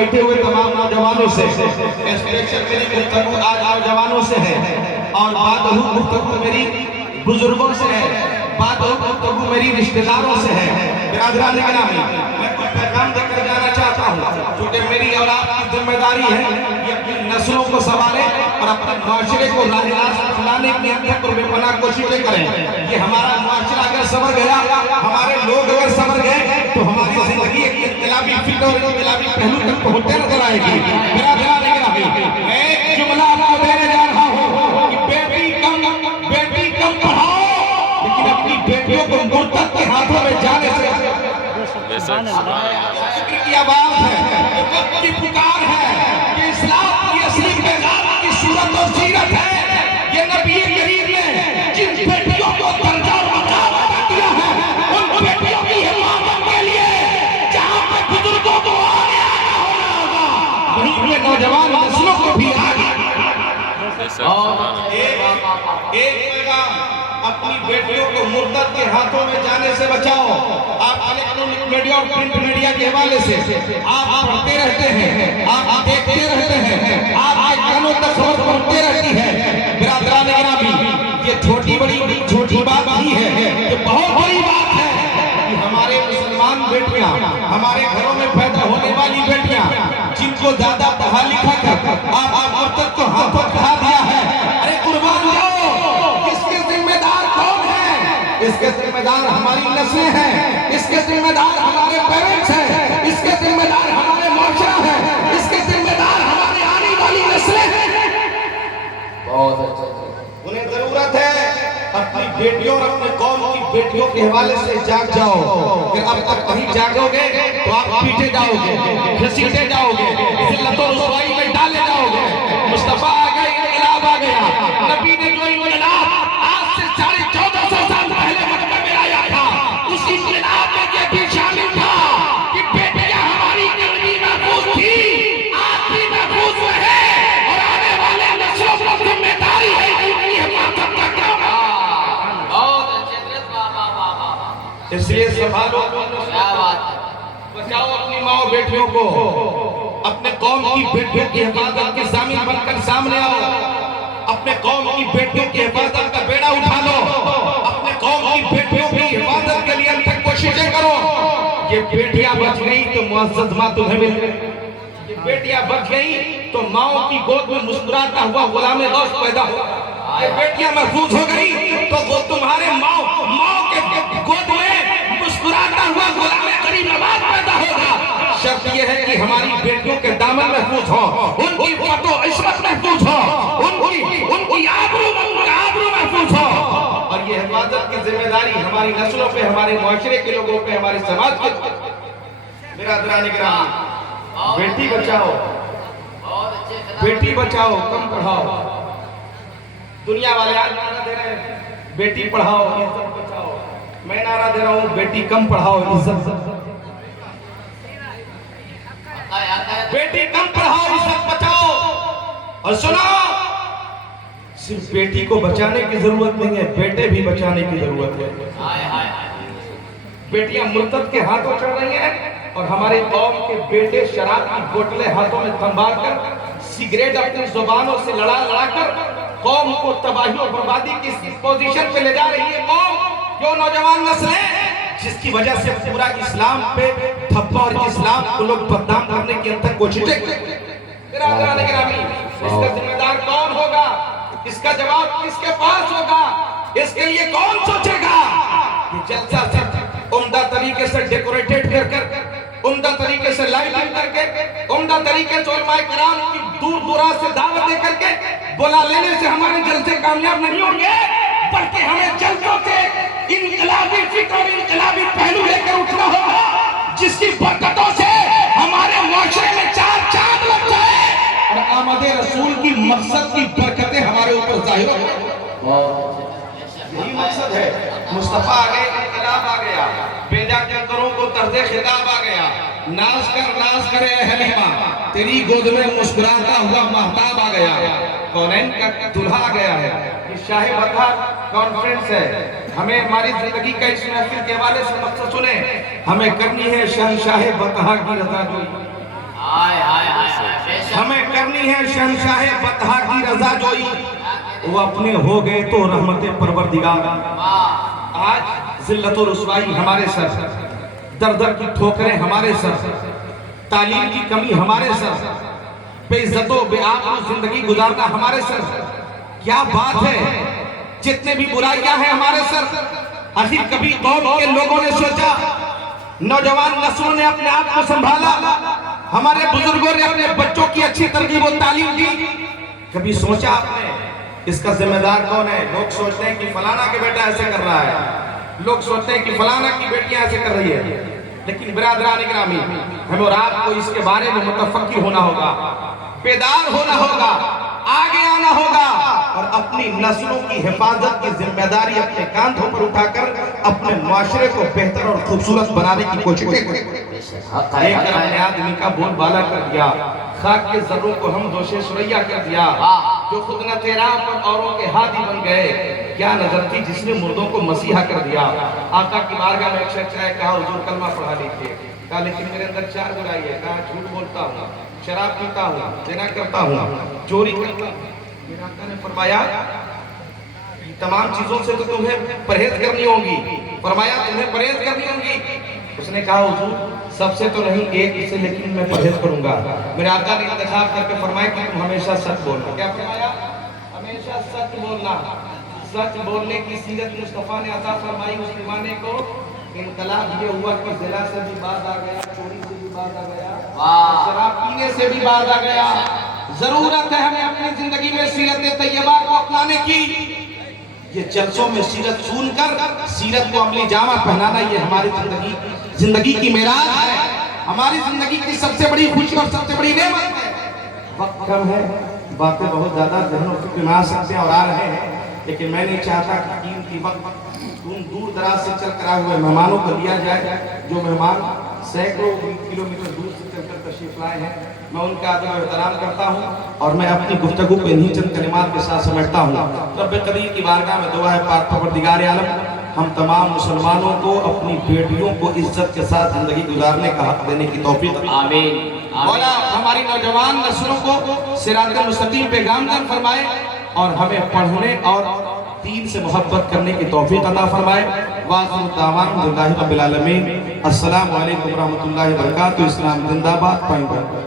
بیٹھے ہوئے تمام نوجوانوں سے اسپیشل میری گفتگو آج نوجوانوں سے ہے اور بعد گفتگو میری بزرگوں سے ہے، بعد گفتگو میری رشتہ داروں سے ہے۔ برادران گرامی، میں کوئی پیغام دے کر جانا چاہتا ہوں کیونکہ میری اولاد کی ذمہ داری ہے یہ اپنی نسلوں کو سنبھالے اور اپنے معاشرے کو راہ راست لانے کی انتہا اور بے پناہ کوششیں کریں۔ یہ ہمارا معاشرہ اگر سنور گیا، ہمارے لوگ اگر سنور گئے تو ہماری زندگی ایک انقلابی فکر اور انقلابی پہلو تک پہنچتے نظر آئے گی۔ برادران گرامی، میں ایک جملہ آپ کو دینے جا رہا ہوں کہ بیٹی کم پڑھاؤ لیکن اپنی بیٹیوں کو مرتد کے ہاتھوں میں جانے سے فکر کی آواز ہے، یہ وقت کی پکار ہے، یہ اسلام کی اصلی پیغام کی صورت اور سیرت ہے۔ یہ نبی کریم نے جن بیٹیوں کو درجہ اور مقام عطا کیا ہے ان بیٹیوں کی حفاظت کے لیے جہاں پہ بزرگوں کو آگے آنا ہوگا وہیں پہ نوجوان نسلوں کو بھی آگے اور ایک پیغام اپنی بیٹیوں کو مرتد کے ہاتھوں میں جانے سے بچاؤ۔ آپ الیکٹرونک میڈیا اور پرنٹ میڈیا کے حوالے سے آپ پڑھتے رہتے ہیں، آپ دیکھتے رہتے ہیں، آپ کے کانوں تک خبر پہنچتے رہتی ہے۔ برادران گرامی، یہ چھوٹی بات نہیں ہے، یہ بہت بڑی بات ہے کہ ہمارے مسلمان بیٹیاں، ہمارے گھروں میں پیدا ہونے والی بیٹیاں جن کو زیادہ پڑھا لکھا کر آپ مرتد کو ہاتھوں چڑھا دیا ہے، ارے قربان جاؤ، اس کے ذمہ دار کون ہیں؟ اس کے ذمہ دار ہماری نسلیں ہیں، اس کے ذمہ دار ہمارے پیرنٹس ہیں، اس کے ذمہ دار ہمارے معاشرہ ہے، اس کے ذمہ دار ہمارے آنے والی نسلیں ہیں۔ بہت اچھا، انہیں ضرورت ہے اپنی بیٹیوں اور اپنے قوم کی بیٹیوں کے حوالے سے جاگ جاؤ۔ کہ اب تک کہیں جاگو گے تو آپ پیٹے جاؤ گے، گھسیٹے جاؤ گے، ذلت و رسوائی میں ڈالے جاؤ گے۔ مصطفیٰ آ گئے، انقلاب آ گیا، نبی نے جو انقلاب آج سے 1450 سال پہلے مکہ میں آیا تھا اس انقلاب میں یہ بھی شامل تھا کہ بیٹیاں ہماری زندگی محفوظ تھی، آج بھی محفوظ رہے اور آنے والے نسلوں کو ذمہ داری ہے کہ ان کی حفاظت کا کام۔ اس لیے سنبھالو، بچاؤ اپنی ماں اور بیٹیوں کو، اپنے قوم کی بیٹیوں کی حفاظت کے ضامن بن کر سامنے آؤ، اپنے قوم کی بیٹیوں کی حفاظت کا بیڑا اٹھا لو، اپنے قوم کی بیٹیوں کی حفاظت کے لیے اب تک کوششیں کرو۔ یہ بیٹیاں بچ گئی تو معزز ماں تمہیں مل گئی، یہ بیٹیاں بچ گئی تو ماؤں کی گود میں مسکراتا ہوا غلام غوث پیدا ہوا، یہ بیٹیاں محفوظ ہو گئی تو وہ تمہارے ماؤں کے گود میں مسکراتا ہوا غلام غریب نواز پیدا ہوگا۔ شرط یہ ہے کہ ہماری بیٹیوں کے دامن محفوظ ہو، ان کی عفت و عصمت محفوظ ہو، ان کی آبرو محفوظ ہو، اور یہ حفاظت کی ذمہ داری ہماری نسلوں پہ، ہمارے معاشرے کے لوگوں پہ، ہمارے سماج کے۔ برادران گرامی، بیٹی بچاؤ، بیٹی بچاؤ، کم پڑھاؤ۔ دنیا والے آج نعرہ دے رہے ہیں بیٹی پڑھاؤ عزت بچاؤ، میں نعرہ دے رہا ہوں بیٹی کم پڑھاؤ عزت بچاؤ۔ بیٹی کم پڑھاؤ عزت بچاؤ۔ اور سنو، صرف بیٹی کو بچانے کی ضرورت نہیں ہے، بیٹے بھی بچانے کی ضرورت ہے۔ بیٹیاں مرتد کے ہاتھوں چڑھ رہی ہیں اور ہمارے قوم کے بیٹے شراب کی بوتلیں ہاتھوں میں تھمبا کر، سگریٹ اپنی زبانوں سے لڑا کر قوم کو تباہی اور بربادی کی پوزیشن پہ لے جا رہی ہے۔ قوم جو نوجوان نسلیں جس کی وجہ سے پورا اسلام پہ تھپا اور اسلام کو لوگ بدنام کرنے کی انتہا کوششیں کرتے ہیں۔ برادران گرامی، اس کا ذمہ دار کون ہوگا؟ اس کا جواب کس کے پاس ہوگا؟ اس کے لیے کون سوچے گا؟ یہ جلسہ صرف عمدہ طریقے سے ڈیکوریٹڈ کر عمدہ طریقے سے لائٹنگ کر کے، عمدہ طریقے سے علماء کرام کی دور دراز سے دعوت دے کر کے بلا لینے سے ہمارے جلسے کامیاب نہیں ہوں گے، بلکہ ہمیں جلسوں سے انقلابی فکر اور انقلابی پہلو لے کر اٹھنا ہوگا، جس کی برکتوں سے ہمارے معاشرے میں چار چاند لگ جائے اور آمد رسول کی مقصد کی برکتیں ہمارے اوپر ظاہر ہو۔ یہی مقصد ہے۔ مصطفیٰ آ گئے، انقلاب آ گیا، بیجا کے اندروں کو طرز خطاب آ گیا، ناز کرے اے حلیمہ، تیری گود میں مسکراتا ہوا مہتاب آ گیا، کونین کا دلہا آ گیا ہے۔ یہ شاہ بطحہ کانفرنس ہے، ہمیں ہماری زندگی کا اس محفل کے حوالے سے مقصد سنیں، ہمیں کرنی ہے شہنشاہ بطحہ کی رضا جوئی۔ کرنی ہے شہنشاہ بطحا کی رضا جوئی، وہ اپنے ہو گئے تو رحمت پروردگار۔ آج ذلت و رسوائی ہمارے سر، در در کی ٹھوکریں ہمارے سر، تعلیم کی کمی ہمارے سر، بے عزت و بے آبرو زندگی گزارنا ہمارے سر۔ کیا بات ہے، جتنے بھی برائیاں ہیں ہمارے سر۔ آخر کبھی قوم کے لوگوں نے سوچا، نوجوان نسلوں نے اپنے آپ کو سنبھالا، ہمارے بزرگوں نے اپنے بچوں کی اچھی تربیت و تعلیم دی، کبھی سوچا آپ نے اس کا ذمہ دار کون ہے؟ لوگ سوچتے ہیں کہ فلانا کے بیٹا ایسے کر رہا ہے، لوگ سوچتے ہیں کہ فلانا کی بیٹیاں ایسے کر رہی ہے، لیکن برادران گرامی، ہمیں اور آپ کو اس کے بارے میں متفکر ہونا ہوگا، بیدار ہونا ہوگا، آگے آنا ہوگا اور اپنی نسلوں کی حفاظت کی ذمہ داری اپنے کاندھوں پر اٹھا کر اپنے معاشرے کو بہتر اور خوبصورت بنانے کی کوشش کریں۔ ایک اپنے آدمی کا بول بالا کر دیا، خاک کے ذروں کو ہم دوش سریا کر دیا، جو خود نہ تیرا پر اوروں کے ہادی بن گئے، کیا نظر تھی جس نے مردوں کو مسیحا کر دیا۔ آقا کی بارگاہ میں ایک شخص آئے، کہا حضور کلمہ پڑھا لیجیے، کہا لیکن میرے اندر 4 برائی ہے، کہا جھوٹ بولتا ہوں، شراب پیتا ہوں، زنا کرتا ہوں، چوری کرتا ہوں۔ میرے آقا نے فرمایا یہ تمام چیزوں سے تو تمہیں پرہیز کرنی ہوگی، فرمایا تمہیں پرہیز کرنی ہوگی۔ اس نے کہا حضور سب سے تو نہیں، ایک سے لیکن میں پرہیز کروں گا۔ میرے آقا نے انتخاب کر کے فرمایا کہ تم ہمیشہ سچ بولنا۔ کیا فرمایا؟ ہمیشہ سچ بولنا۔ سچ بولنے کی سیرت مصطفیٰ نے عطا فرمائی اس زمانے کو۔ انقلاب یہ ہوا کہ زنا سے بھی باز آ گیا، چوری سے بھی باز آ گیا، شراب پینے سے بھی باز آ گیا۔ ضرورت ہے ہمیں اپنی زندگی میں سیرت طیبہ کو اپنانے کی۔ یہ جلسوں میں سیرت سن کر سیرت کو عملی جامہ پہنانا، یہ ہماری زندگی کی معراج ہے، ہماری زندگی کی سب سے بڑی خوشی اور سب سے بڑی نعمت ہے۔ وقت کم ہے، باتیں بہت زیادہ ذہنوں فکر میں آ سکتے ہیں اور آ رہے ہیں، لیکن میں نہیں چاہتا کہ قیمتی وقت دور دراز سے چل کر آئے ہوئے مہمانوں کو دیا جائے۔ جو مہمان سینکڑوں کلومیٹر دور سے چل کر تشریف لائے ہیں، میں ان کا ادب و احترام کرتا ہوں اور میں اپنی گفتگو کو انہی چند کلمات کے ساتھ سمیٹتا ہوں۔ رب قدیر کی بارگاہ میں دعا ہے، پاک پروردگار عالم ہم تمام مسلمانوں کو اپنی بیٹیوں کو عزت کے ساتھ زندگی گزارنے کا حق دینے کی توفیق عطا فرمائے۔ آمین۔ مولا ہماری نوجوان نسلوں کو صراط مستقیم پہ گامزن فرمائے اور ہمیں پڑھنے اور دین سے محبت کرنے کی توفیق عطا فرمائے۔ وآخر دعوانا الحمدللہ رب العالمین۔ السلام علیکم ورحمۃ اللہ وبرکاتہ۔ اسلام زندہ باد، پائیں بھائی۔